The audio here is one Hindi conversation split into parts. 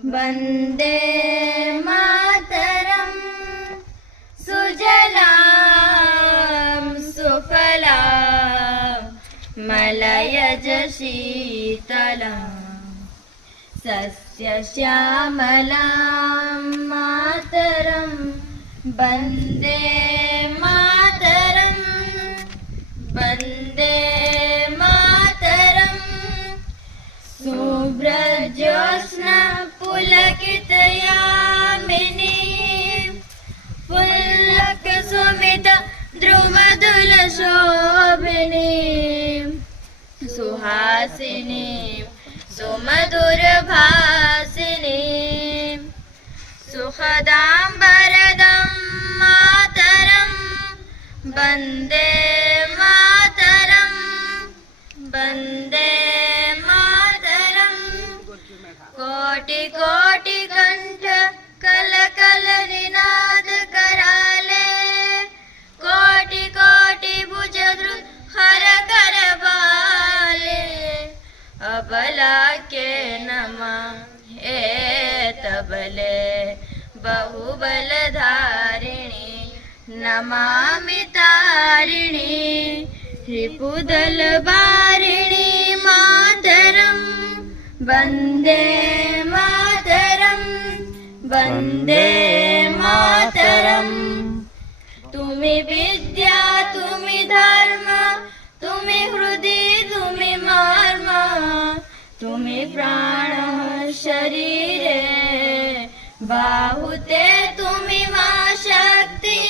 वन्दे मातरम् सुजलां सुफलां मलयज शीतलां सस्यश्यामलां मातरं वन्दे मातरम् वन्दे मातरम् शुभ्रज्योत्स्ना पुलकितयामिनी पुल्लकसुमिता द्रुमदुलशोभिनी सुहासिनी सुमधुरभासिनी सुखदां वरदां मातरं वन्दे मातरं वन्दे कोटि कोटि कंठ कल कल निनाद कराले कोटि कोटि भुज हर कर बाले अबला के नमा हे तबले बहुबल धारिणी नमामि तारिणी रिपुदल बारिणी मातरम् वन्दे मातरम् वन्दे मातरम् तुमि विद्या तुमि धर्म तुमि हृदि तुमि मर्म तुमि प्राण शरीरे बाहुते तुमि मा शक्ति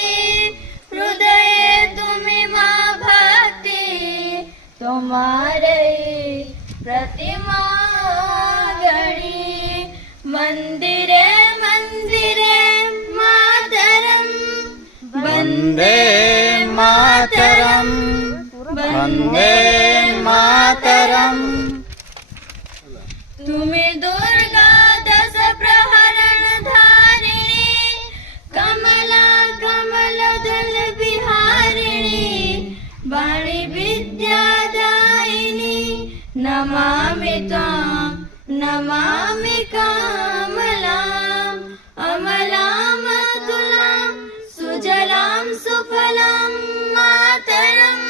हृदये तुमि मा भक्ति तुम्हारे प्रतिमा मंदिरे मंदिरे मातरम् वन्दे मातरम् वन्दे मातरम् तुम्हि दुर्गा दश प्रहरण धारिणी कमला कमलदल विहारिणी वाणी विद्यादायिनी नमामि त्वां नमामि कमलाम् अमलाम् अतुलां सुजलां सुफलां मातरम्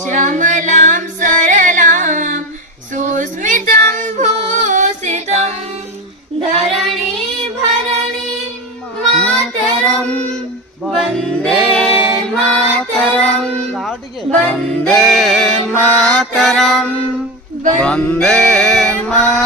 श्यामलां सरलां सुस्मितं भूषितं धरणी भरणी मातरम् वन्दे मातरम् वन्दे मातरम् वन्दे मातरम्।